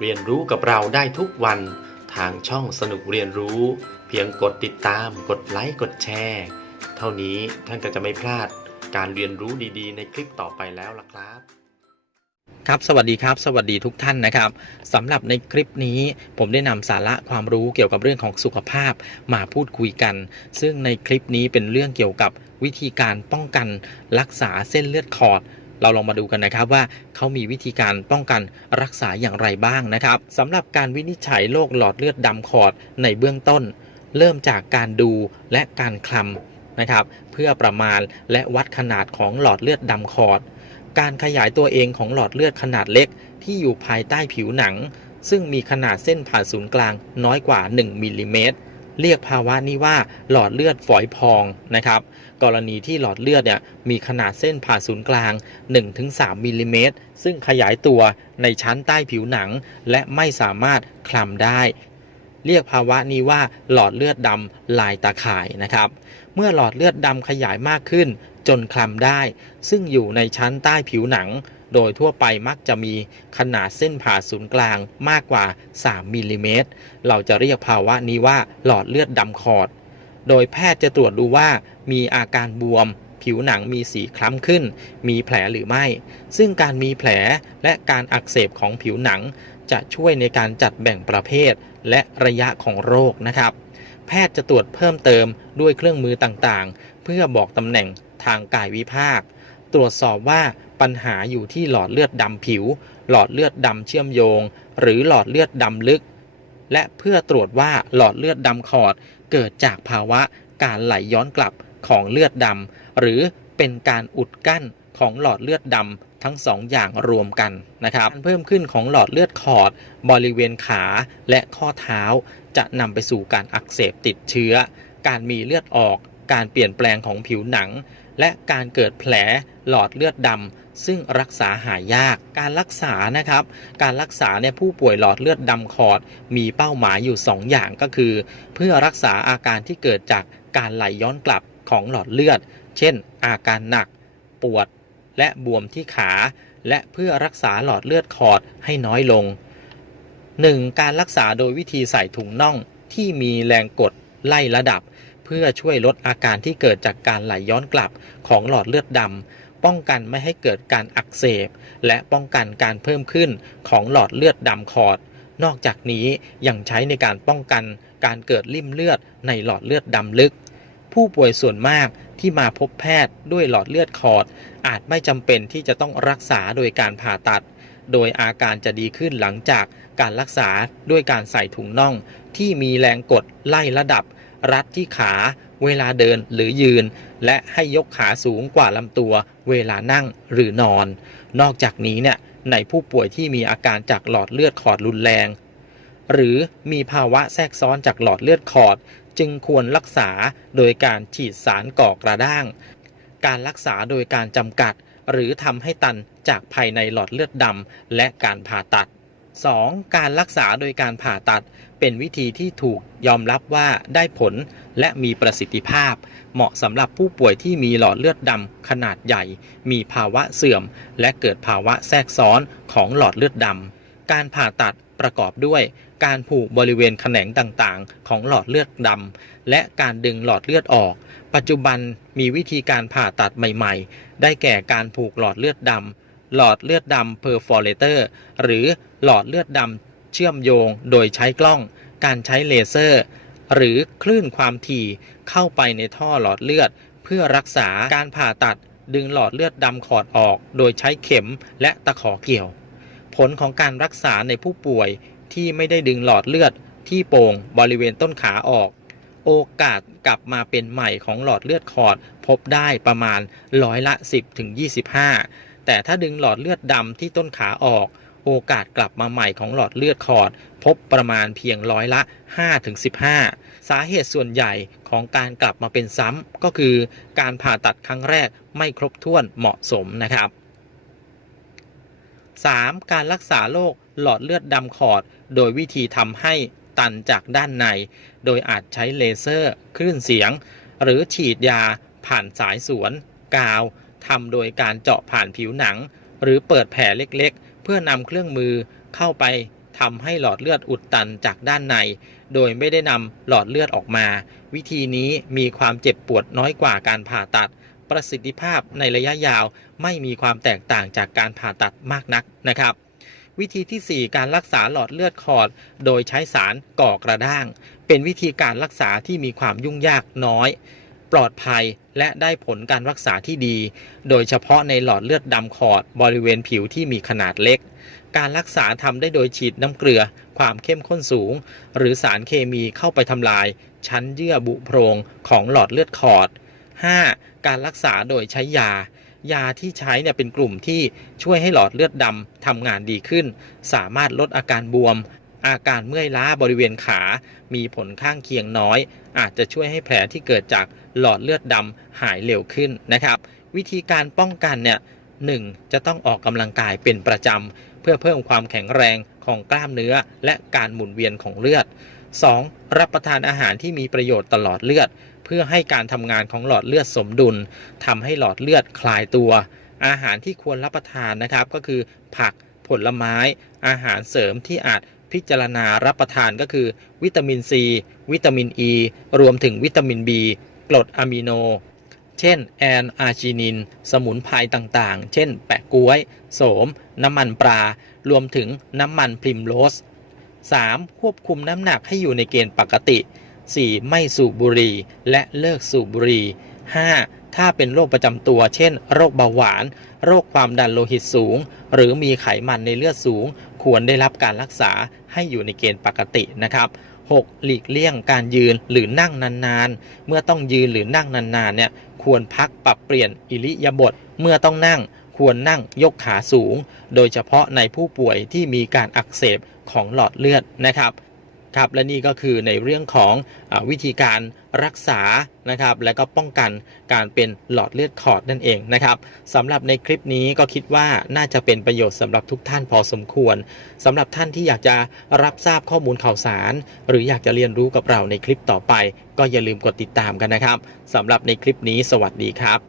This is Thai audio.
เรียนรู้กับเราได้ทุกวันทางช่องสนุกเรียนรู้ เพียงกดติดตาม กดไลค์กดแชร์ เท่านี้ท่านก็จะไม่พลาดการเรียนรู้ดีๆ ในคลิปต่อไปแล้วล่ะครับครับสวัสดีครับ สวัสดีทุกท่านนะครับสำหรับในคลิปนี้ ผมได้นำสาระความรู้เกี่ยวกับเรื่องของสุขภาพมาพูดคุยกัน ซึ่งในคลิปนี้เป็นเรื่องเกี่ยวกับวิธีการป้องกันรักษาเส้นเลือดขอด เราลองมาดูกันนะครับว่าเขามีวิธีการป้องกันรักษาอย่างไรบ้างนะครับสำหรับการวินิจฉัยโรคหลอดเลือดดำขอดในเบื้องต้น เริ่มจากการดูและการคลำนะครับเพื่อประมาณและวัดขนาดของหลอดเลือดดำขอด การขยายตัวเองของหลอดเลือดขนาดเล็ก ที่อยู่ภายใต้ผิวหนัง ซึ่งมีขนาดเส้นผ่าศูนย์กลางน้อยกว่า 1มิลลิเมตร เรียกภาวะนี้ว่าหลอดเลือดฝอยพองนะครับ กรณีที่หลอดเลือดเนี่ยมีขนาดเส้นผ่าศูนย์กลาง 1-3มิลลิเมตรซึ่งขยายตัวในชั้นใต้ผิวหนัง และไม่สามารถคลำได้ เรียกภาวะนี้ว่าหลอดเลือดดำลายตาข่ายนะครับ เมื่อหลอดเลือดดำขยายมากขึ้นจนคลำได้ ซึ่งอยู่ในชั้นใต้ผิวหนัง โดยทั่วไปมักจะมีขนาดเส้นผ่าศูนย์กลางมากกว่า 3มิลลิเมตร เราจะเรียกภาวะนี้ว่าหลอดเลือดดำขอด โดยแพทย์จะตรวจดูว่ามีอาการบวม ผิวหนังมีสีคล้ำขึ้น มีแผลหรือไม่ ซึ่งการมีแผลและการอักเสบของผิวหนัง จะช่วยในการจัดแบ่งประเภท และระยะของโรคนะครับ แพทย์จะตรวจเพิ่มเติมด้วยเครื่องมือต่างๆ เพื่อบอกตำแหน่งทางกายวิภาค ตรวจสอบว่าปัญหาอยู่ที่หลอดเลือดดำผิว หลอดเลือดดำเชื่อมโยง หรือหลอดเลือดดำลึก และเพื่อตรวจว่าหลอดเลือดดำขอด เกิดจากภาวะการไหลย้อนกลับของเลือดดำหรือเป็นการอุดกั้นของหลอดเลือดดำทั้งสองอย่างรวมกันนะครับการเพิ่มขึ้นของหลอดเลือดขอด บริเวณขาและข้อเท้า จะนำไปสู่การอักเสบติดเชื้อ การมีเลือดออก การเปลี่ยนแปลงของผิวหนัง และการเกิดแผลหลอดเลือดดำซึ่งรักษาหายาก การรักษานะครับ การรักษาเนี่ยผู้ป่วยหลอดเลือดดำขอด มีเป้าหมายอยู่ 2 อย่างก็คือ เพื่อรักษาอาการที่เกิดจากการไหลย้อนกลับของหลอดเลือด เช่น อาการหนัก ปวด และบวมที่ขา และเพื่อรักษาหลอดเลือดขอดให้น้อยลง 1. การรักษาโดยวิธีใส่ถุงน่องที่มีแรงกดไล่ระดับ เพื่อช่วยลดอาการที่เกิดจากการไหลย้อนกลับของหลอดเลือดดำป้องกันไม่ให้เกิดการอักเสบ และป้องกันการเพิ่มขึ้นของหลอดเลือดดำขอด นอกจากนี้ยังใช้ในการป้องกันการเกิดริ่มเลือดในหลอดเลือดดำลึก ผู้ป่วยส่วนมากที่มาพบแพทย์ด้วยหลอดเลือดขอด อาจไม่จำเป็นที่จะต้องรักษาโดยการผ่าตัด โดยอาการจะดีขึ้นหลังจากการรักษาด้วยการใส่ถุงน่องที่มีแรงกดไล่ระดับ รัดที่ขาเวลาเดินหรือยืน และให้ยกขาสูงกว่าลำตัว เวลานั่งหรือนอน นอกจากนี้เนี่ยในผู้ป่วยที่มีอาการจากหลอดเลือดขอดรุนแรง หรือมีภาวะแทรกซ้อนจากหลอดเลือดขอด จึงควรรักษาโดยการฉีดสารก่อกระด้าง การรักษาโดยการจำกัด หรือทำให้ตันจากภายในหลอดเลือดดำและการผ่าตัด 2. การรักษาโดยการผ่าตัดเป็นวิธีที่ถูกยอมรับว่าได้ผลและมีประสิทธิภาพ เหมาะสำหรับผู้ป่วยที่มีหลอดเลือดดำขนาดใหญ่ มีภาวะเสื่อม และเกิดภาวะแทรกซ้อนของหลอดเลือดดำการผ่าตัดประกอบด้วย การผูกบริเวณแขนงต่างๆ ของหลอดเลือดดำและการดึงหลอดเลือดออก ปัจจุบันมีวิธีการผ่าตัดใหม่ ๆ ได้แก่การผูกหลอดเลือดดำ หลอดเลือดดำเพอร์ฟอเรเตอร์หรือหลอดเลือดดำเชื่อมโยงโดยใช้กล้อง การใช้เลเซอร์ หรือคลื่นความถี่เข้าไปในท่อหลอดเลือด เพื่อรักษาการผ่าตัดดึงหลอดเลือดดำขอดออก โดยใช้เข็มและตะขอเกี่ยว ผลของการรักษาในผู้ป่วยที่ไม่ได้ดึงหลอดเลือดที่โป่งบริเวณต้นขาออก โอกาสกลับมาเป็นใหม่ของหลอดเลือดขอดพบได้ประมาณร้อยละ 10ถึง25 แต่ถ้าดึงหลอดเลือดดำที่ต้นขาออก โอกาสกลับมาใหม่ของหลอดเลือดขอด พบประมาณเพียงร้อยละ5ถึง15 สาเหตุส่วนใหญ่ของการกลับมาเป็นซ้ำก็คือการผ่าตัดครั้งแรกไม่ครบถ้วนเหมาะสมนะครับ 3. การรักษาโรคหลอดเลือดดำขอด โดยวิธีทำให้ตันจากด้านใน โดยอาจใช้เลเซอร์ คลื่นเสียง หรือฉีดยาผ่านสายสวน กาว ทำโดยการเจาะผ่านผิวหนัง หรือเปิดแผลเล็กๆ เพื่อนำเครื่องมือเข้าไปทำให้หลอดเลือดอุดตันจากด้านใน โดยไม่ได้นำหลอดเลือดออกมา วิธีนี้มีความเจ็บปวดน้อยกว่าการผ่าตัด ประสิทธิภาพในระยะยาวไม่มีความแตกต่างจากการผ่าตัดมากนักนะครับวิธีที่ 4 การรักษาหลอดเลือดขอด โดยใช้สารก่อกระด้าง เป็นวิธีการรักษาที่มีความยุ่งยากน้อย ปลอดภัยและได้ผลการรักษาที่ดี โดยเฉพาะในหลอดเลือดดำขอดบริเวณผิวที่มีขนาดเล็ก การรักษาทำได้โดยฉีดน้ำเกลือ ความเข้มข้นสูง หรือสารเคมีเข้าไปทำลาย ชั้นเยื่อบุโพรงของหลอดเลือดขอด 5. การรักษาโดยใช้ยายาที่ใช้เนี่ยเป็นกลุ่มที่ช่วยให้หลอดเลือดดำทำงานดีขึ้น สามารถลดอาการบวม อาการเมื่อยล้าบริเวณขา มีผลข้างเคียงน้อย อาจจะช่วยให้แผลที่เกิดจากหลอดเลือดดำหายเร็วขึ้นนะครับ วิธีการป้องกันเนี่ยหนึ่งจะต้องออกกำลังกายเป็นประจำ เพื่อเพิ่มความแข็งแรงของกล้ามเนื้อและการหมุนเวียนของเลือด 2. รับประทานอาหารที่มีประโยชน์ตลอดเลือด เพื่อให้การทำงานของหลอดเลือดสมดุลทำให้หลอดเลือดคลายตัว อาหารที่ควรรับประทานนะครับก็คือผักผลไม้ อาหารเสริมที่อาจ พิจารณารับประทานก็คือ วิตามินซี วิตามินอ e, ีรวมถึงวิตามิน B กรดอะมิโน เช่นแอนอาร์จินิน สมุนไพรต่างๆ เช่น แปะกล้วย โสม น้ำมันปลา รวมถึงน้ำมันพริมโรส 3. ควบคุมน้ำหนักให้อยู่ในเกณฑ์ปกติ 4. ไม่สูบบุหรี่และเลิกสูบบุหรี่ 5. ถ้าเป็นโรคประจำตัว เช่น โรคเบาหวาน โรคความดันโลหิตสูง หรือมีไขมันในเลือดสูง ควรได้รับการรักษาให้อยู่ในเกณฑ์ปกตินะครับ 6. หลีกเลี่ยงการยืนหรือนั่งนานๆ เมื่อต้องยืนหรือนั่งนานๆเนี่ยควรพักปรับเปลี่ยนอิริยาบถเมื่อต้องนั่งควรนั่งยกขาสูง โดยเฉพาะในผู้ป่วยที่มีการอักเสบของหลอดเลือดนะครับครับและนี่ก็คือในเรื่องของอวิธีการ รักษานะครับและก็ป้องกันการเป็นหลอดเลือดขอดนั่นเองนะครับสำหรับในคลิปนี้ก็คิดว่าน่าจะเป็นประโยชน์สำหรับทุกท่านพอสมควรสำหรับท่านที่อยากจะรับทราบข้อมูลข่าวสาร หรืออยากจะเรียนรู้กับเราในคลิปต่อไป ก็อย่าลืมกดติดตามกันนะครับสำหรับในคลิปนี้สวัสดีครับ